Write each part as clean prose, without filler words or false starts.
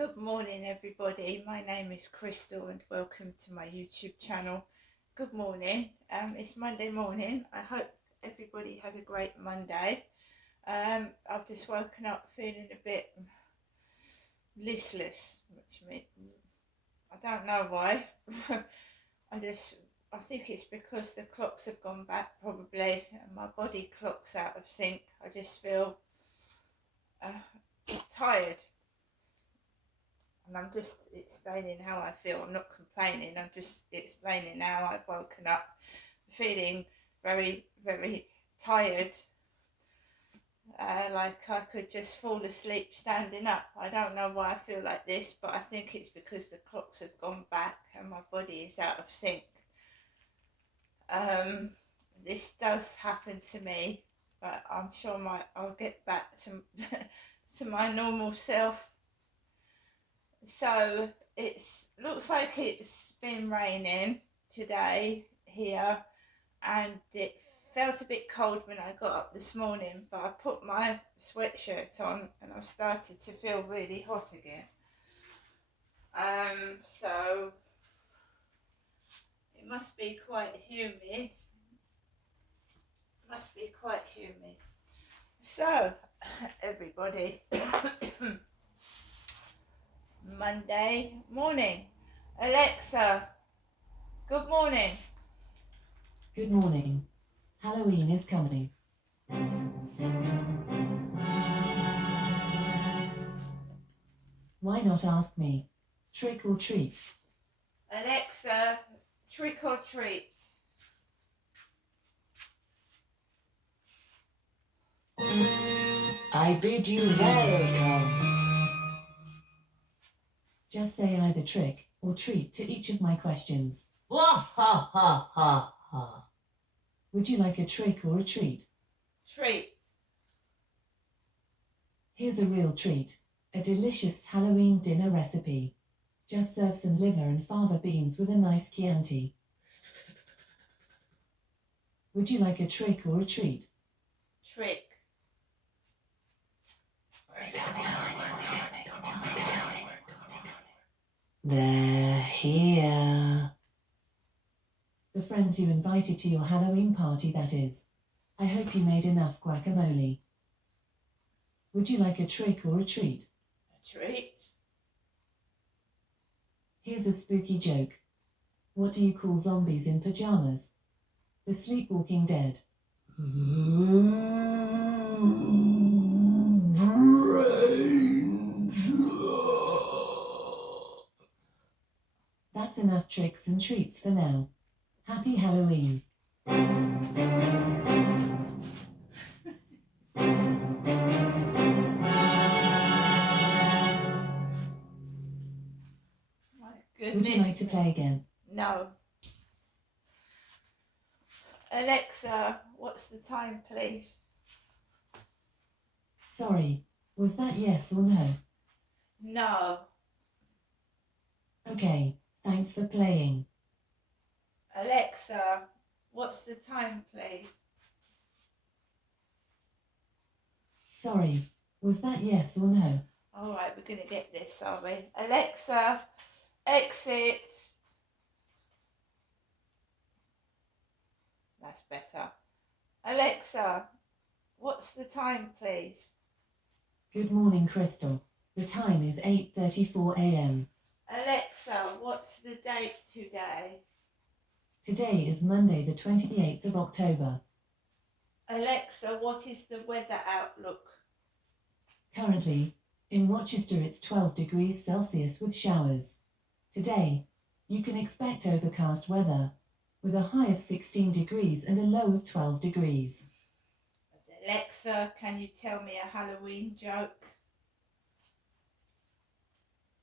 Good morning, everybody. My name is Crystal and welcome to my YouTube channel. Good morning. It's Monday morning. I hope everybody has a great Monday. I've just woken up feeling a bit listless, which means I don't know why. I think it's because the clocks have gone back probably, and my body clock's out of sync. I just feel tired. And I'm just explaining how I feel. I'm not complaining. I'm just explaining how I've woken up feeling very, very tired. Like I could just fall asleep standing up. I don't know why I feel like this, but I think it's because the clocks have gone back and my body is out of sync. This does happen to me, but I'm sure I'll get back to to my normal self. So it looks like it's been raining today here, and it felt a bit cold when I got up this morning, but I put my sweatshirt on and I started to feel really hot again. So it must be quite humid. So everybody, Monday morning. Alexa, good morning. Good morning. Halloween is coming. Why not ask me? Trick or treat? Alexa, trick or treat. I bid you welcome. Just say either trick or treat to each of my questions. Wah ha ha ha ha. Would you like a trick or a treat? Treat. Here's a real treat. A delicious Halloween dinner recipe. Just serve some liver and fava beans with a nice Chianti. Would you like a trick or a treat? Trick. They're here. The friends you invited to your Halloween party, that is. I hope you made enough guacamole. Would you like a trick or a treat? A treat. Here's a spooky joke. What do you call zombies in pajamas? The sleepwalking dead. That's enough tricks and treats for now. Happy Halloween. My goodness. Would you like to play again? No. Alexa, what's the time, please? Sorry, was that yes or no? No. Okay, thanks for playing. Alexa, what's the time, please? Sorry, was that yes or no? All right, we're going to get this, are we? Alexa, exit. That's better. Alexa, what's the time, please? Good morning, Crystal. The time is 8:34 a.m. Alexa, what's the date today? Today is Monday, the 28th of October. Alexa, what is the weather outlook? Currently, in Rochester it's 12 degrees Celsius with showers. Today, you can expect overcast weather, with a high of 16 degrees and a low of 12 degrees. Alexa, can you tell me a Halloween joke?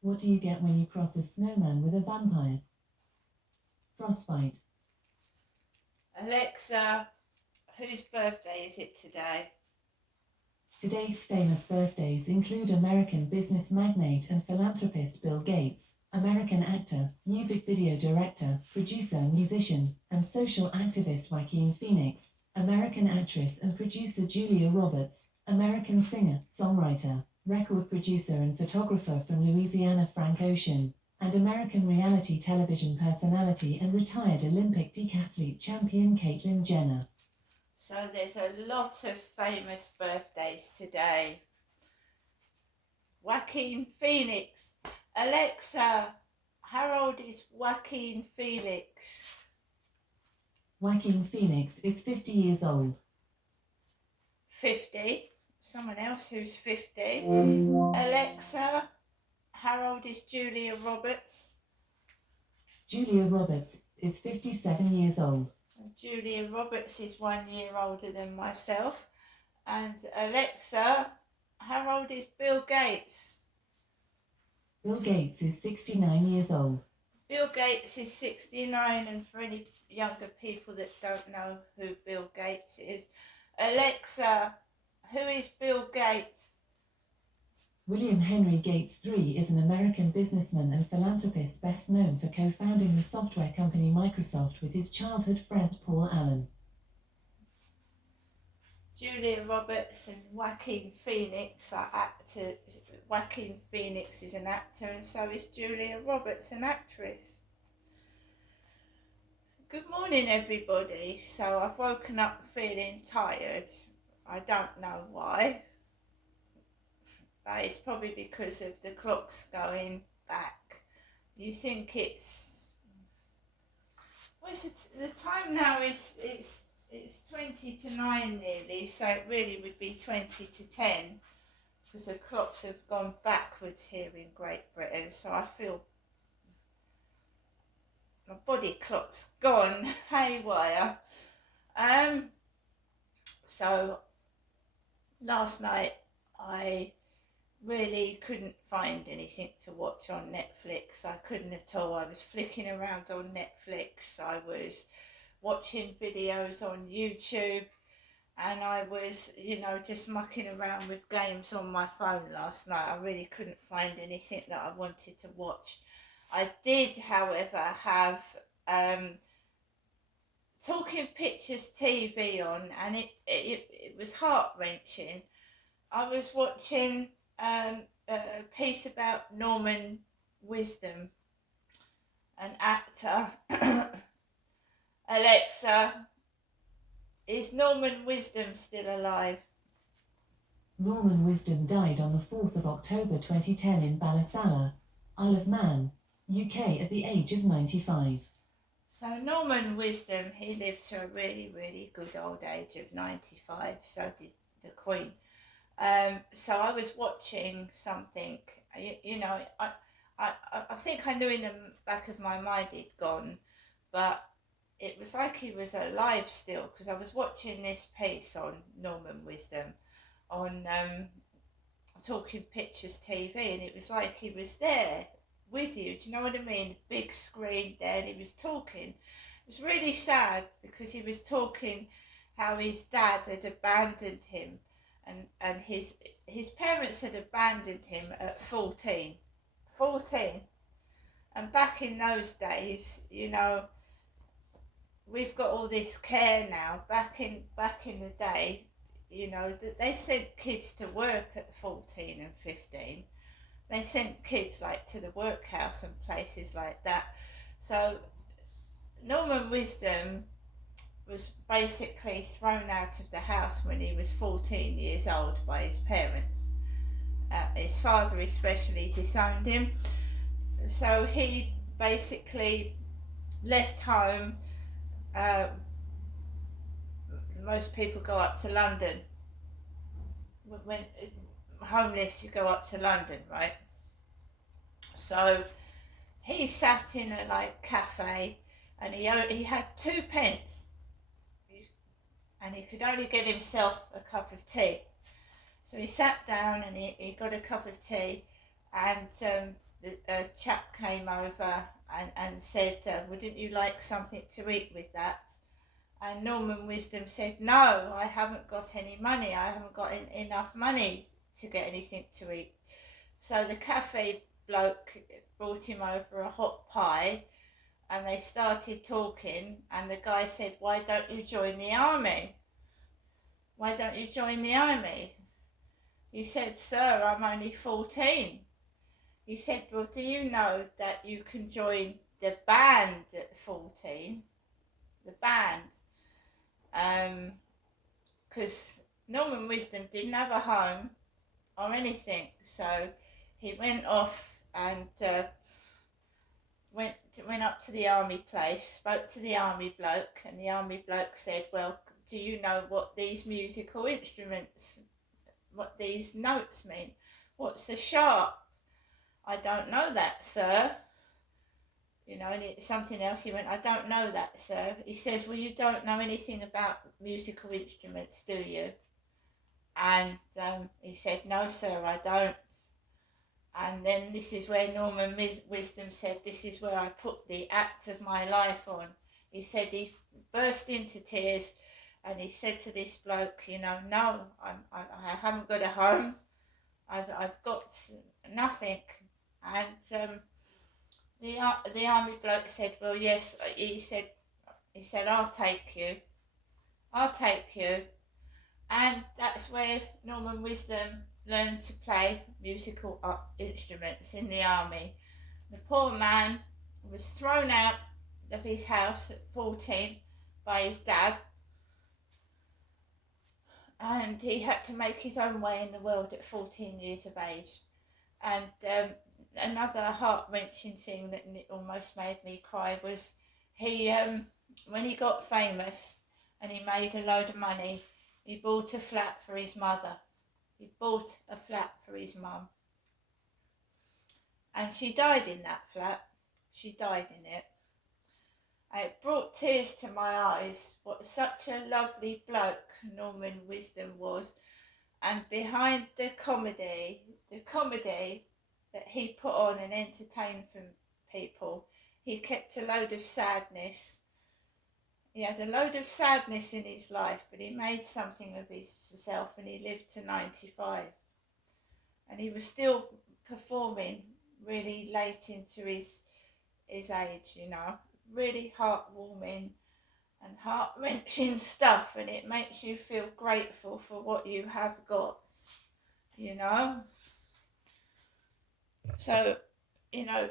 What do you get when you cross a snowman with a vampire? Frostbite. Alexa, whose birthday is it today? Today's famous birthdays include American business magnate and philanthropist Bill Gates, American actor, music video director, producer, musician, and social activist Joaquin Phoenix, American actress and producer Julia Roberts, American singer, songwriter, record producer and photographer from Louisiana Frank Ocean, and American reality television personality and retired Olympic decathlete champion Caitlyn Jenner. So there's a lot of famous birthdays today. Joaquin Phoenix. Alexa, how old is Joaquin Phoenix? Joaquin Phoenix is 50 years old. 50. Someone else who's 50. Alexa, how old is Julia Roberts? Julia Roberts is 57 years old. So Julia Roberts is 1 year older than myself. And Alexa, how old is Bill Gates? Bill Gates is 69 years old. Bill Gates is 69, and for any younger people that don't know who Bill Gates is, Alexa, who is Bill Gates? William Henry Gates III is an American businessman and philanthropist best known for co-founding the software company Microsoft with his childhood friend Paul Allen. Julia Roberts and Joaquin Phoenix are actors. Joaquin Phoenix is an actor, and so is Julia Roberts, an actress. Good morning, everybody. So I've woken up feeling tired. I don't know why, but it's probably because of the clocks going back. You think it's, what's it, the time now is it's 20 to 9 nearly, so it really would be 20 to 10 because the clocks have gone backwards here in Great Britain, so I feel my body clock's gone haywire. So last night I really couldn't find anything to watch on Netflix. I couldn't at all. I was flicking around on Netflix. I was watching videos on YouTube, and I was, just mucking around with games on my phone last night. I really couldn't find anything that I wanted to watch. I did, however, have Talking Pictures TV on, and it was heart-wrenching. I was watching a piece about Norman Wisdom, an actor. Alexa, is Norman Wisdom still alive? Norman Wisdom died on the 4th of October 2010 in Ballasalla, Isle of Man, UK at the age of 95. So Norman Wisdom, he lived to a really, really good old age of 95, so did the Queen. So I was watching something, I think I knew in the back of my mind he'd gone, but it was like he was alive still, because I was watching this piece on Norman Wisdom on Talking Pictures TV, and it was like he was there with you. Do you know what I mean? Big screen there, and he was talking. It was really sad because he was talking how his dad had abandoned him, and his parents had abandoned him at 14. And back in those days, we've got all this care now. Back in the day, they sent kids to work at 14 and 15. They sent kids to the workhouse and places like that. So Norman Wisdom was basically thrown out of the house when he was 14 years old by his parents. His father especially disowned him. So he basically left home. Most people go up to London. When homeless, you go up to London, right? So he sat in a cafe, and he had 2 pence, and he could only get himself a cup of tea. So he sat down and he got a cup of tea, and a chap came over and said, wouldn't you like something to eat with that? And Norman Wisdom said, no, I haven't got any money. I haven't got enough money to get anything to eat. So the cafe bloke brought him over a hot pie, and they started talking, and the guy said, why don't you join the army? Why don't you join the army? He said, "Sir, I'm only 14." He said, "Well, do you know that you can join the band at 14? The band." Because Norman Wisdom didn't have a home or anything. So he went off and went up to the army place, spoke to the army bloke, and the army bloke said, "Well, do you know what these musical instruments, what these notes mean? What's a sharp?" "I don't know that, sir." You know, and it's something else. He went, "I don't know that, sir." He says, "Well, you don't know anything about musical instruments, do you?" And he said, "No, sir, I don't." And then this is where Norman Wisdom said, "This is where I put the act of my life on." He said he burst into tears and he said to this bloke, "You know, no, I haven't got a home. I've got nothing." And the army bloke said, "Well, yes," he said, "I'll take you. I'll take you." And that's where Norman Wisdom learned to play musical instruments in the army. The poor man was thrown out of his house at 14 by his dad, and he had to make his own way in the world at 14 years of age. And another heart-wrenching thing that almost made me cry was he, when he got famous and he made a load of money, he bought a flat for his mother. He bought a flat for his mum. And she died in that flat. She died in it. And it brought tears to my eyes. What such a lovely bloke Norman Wisdom was. And behind the comedy that he put on and entertained for people, he kept a load of sadness. He had a load of sadness in his life, but he made something of himself and he lived to 95. And he was still performing really late into his age, you know. Really heartwarming and heart-wrenching stuff, and it makes you feel grateful for what you have got, you know. So, you know,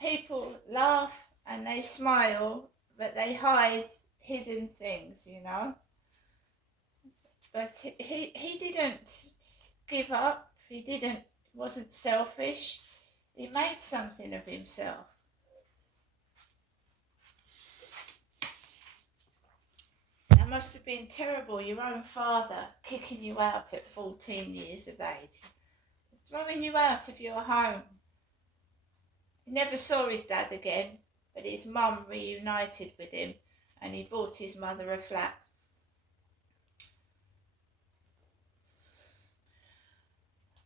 people laugh and they smile, but they hide hidden things, you know. But he didn't give up. He wasn't selfish. He made something of himself. That must have been terrible, your own father kicking you out at 14 years of age, throwing you out of your home. He never saw his dad again, but his mum reunited with him and he bought his mother a flat.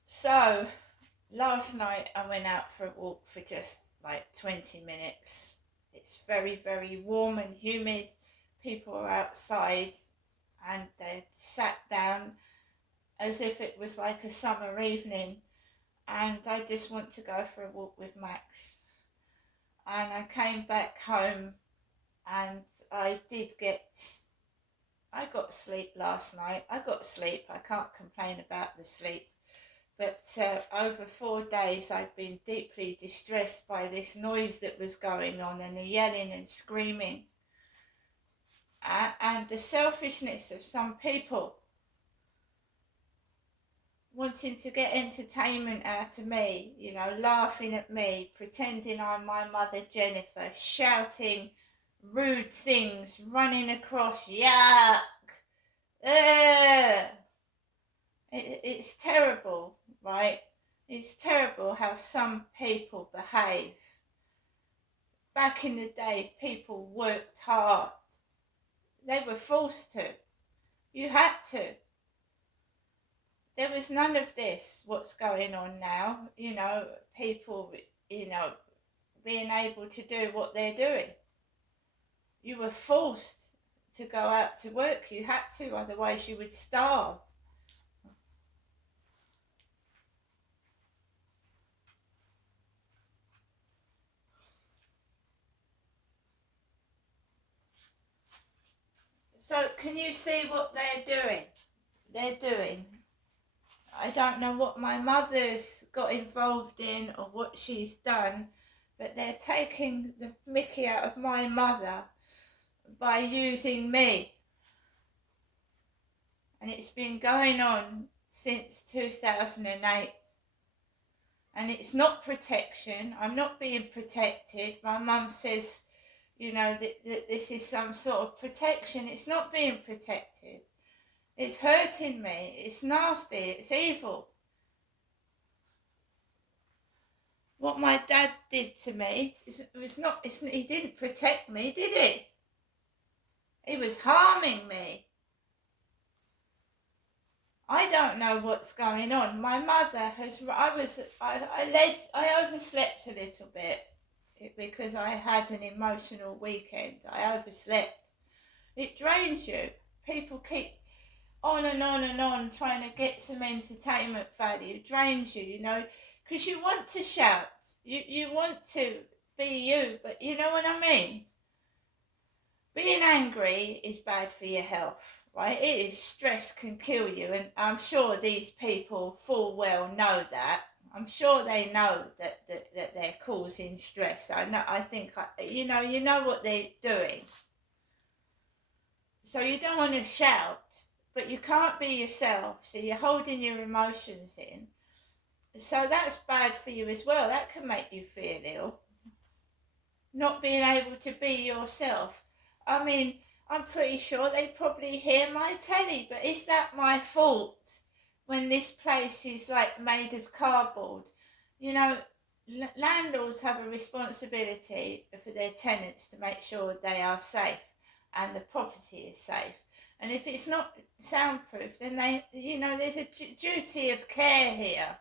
So, last night I went out for a walk for just like 20 minutes. It's very, very warm and humid. People are outside and they sat down as if it was like a summer evening, and I just want to go for a walk with Max. And I came back home and I got sleep last night. I got sleep. I can't complain about the sleep. But over 4 days I'd been deeply distressed by this noise that was going on and the yelling and screaming. And the selfishness of some people wanting to get entertainment out of me, you know, laughing at me, pretending I'm my mother Jennifer, shouting rude things, running across, yuck, it's terrible, right? It's terrible how some people behave. Back in the day, people worked hard. They were forced to. You had to. There was none of this, what's going on now, you know, people, you know, being able to do what they're doing. You were forced to go out to work. You had to, otherwise you would starve. So can you see what they're doing? I don't know what my mother's got involved in or what she's done, but they're taking the mickey out of my mother by using me. And it's been going on since 2008. And it's not protection. I'm not being protected. My mum says, you know, that this is some sort of protection. It's not being protected. It's hurting me. It's nasty. It's evil. What my dad did to me he didn't protect me, did he? He was harming me. I don't know what's going on. My mother I overslept a little bit because I had an emotional weekend. I overslept. It drains you. People keep on and on and on trying to get some entertainment value. It drains you, you know, because you want to shout. You want to be you, but you know what I mean? Being angry is bad for your health, right? It is, stress can kill you, and I'm sure these people full well know that. I'm sure they know that they're causing stress. You know what they're doing. So you don't want to shout, but you can't be yourself, so you're holding your emotions in. So that's bad for you as well. That can make you feel ill. Not being able to be yourself. I mean, I'm pretty sure they probably hear my telly, but is that my fault when this place is like made of cardboard? You know, landlords have a responsibility for their tenants to make sure they are safe and the property is safe. And if it's not soundproof, then there's a duty of care here.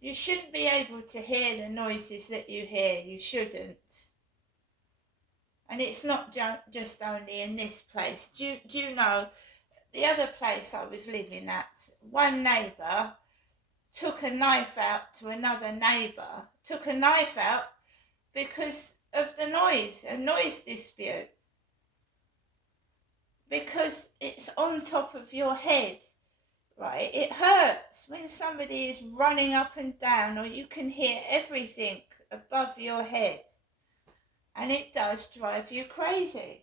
You shouldn't be able to hear the noises that you hear. You shouldn't. And it's not just only in this place. Do you know, the other place I was living at, one neighbour took a knife out to another neighbour, took a knife out because of the noise, a noise dispute. Because it's on top of your head, right? It hurts when somebody is running up and down, or you can hear everything above your head. And it does drive you crazy.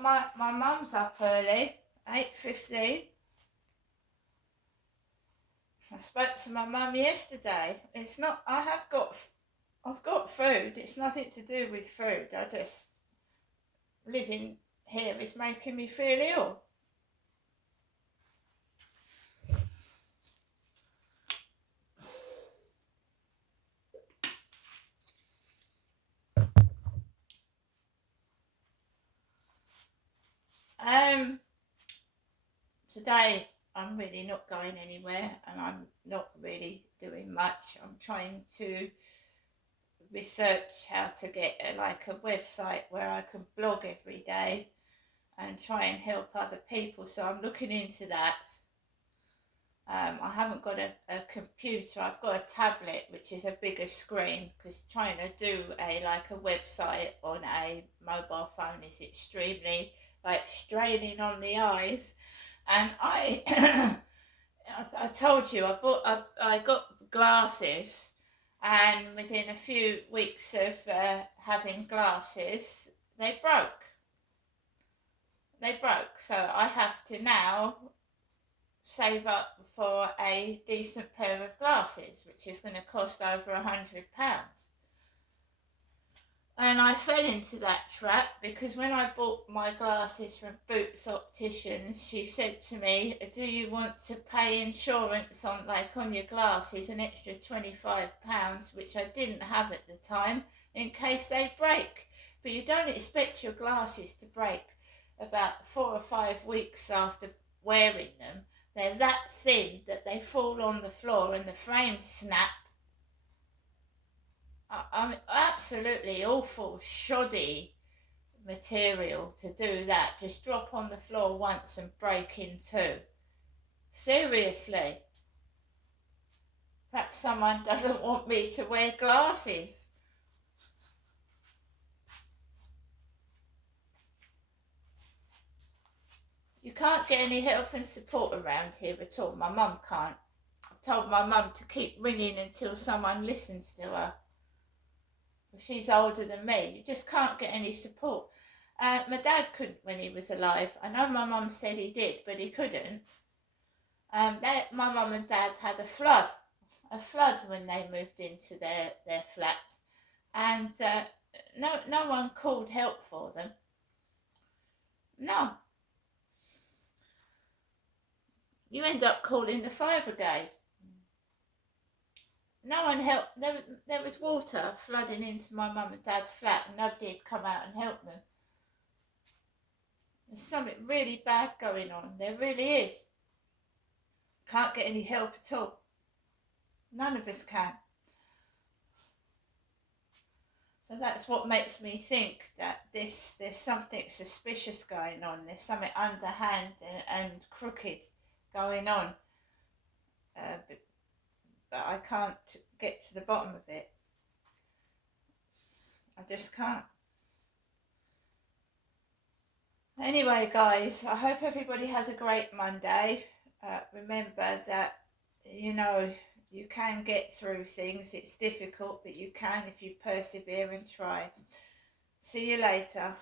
My mum's up early, 8:15. I spoke to my mum yesterday. I've got food. It's nothing to do with food. I just, living here is making me feel ill. Today I'm really not going anywhere, and I'm not really doing much. I'm trying to research how to get a website where I can blog every day and try and help other people. So I'm looking into that. I haven't got a computer. I've got a tablet, which is a bigger screen, because trying to do a website on a mobile phone is extremely straining on the eyes. And I told you I got glasses, and within a few weeks of having glasses, they broke. So I have to now save up for a decent pair of glasses, which is going to cost over £100. And I fell into that trap, because when I bought my glasses from Boots Opticians, she said to me, do you want to pay insurance on your glasses, an extra £25, which I didn't have at the time, in case they break. But you don't expect your glasses to break about 4 or 5 weeks after wearing them. They're that thin that they fall on the floor and the frames snap. I'm absolutely awful, shoddy material to do that. Just drop on the floor once and break in two. Seriously. Perhaps someone doesn't want me to wear glasses. You can't get any help and support around here at all. My mum can't. I've told my mum to keep ringing until someone listens to her. She's older than me. You just can't get any support. My dad couldn't when he was alive. I know my mum said he did, but he couldn't. My mum and dad had a flood when they moved into their flat, and no one called help for them. No. You end up calling the fire brigade. No one helped. There was water flooding into my mum and dad's flat, and nobody had come out and helped them. There's something really bad going on. There really is. Can't get any help at all. None of us can. So that's what makes me think that there's something suspicious going on. There's something underhand and crooked going on. But I can't get to the bottom of it. I just can't. Anyway, guys, I hope everybody has a great Monday. Remember that, you can get through things. It's difficult, but you can if you persevere and try. See you later.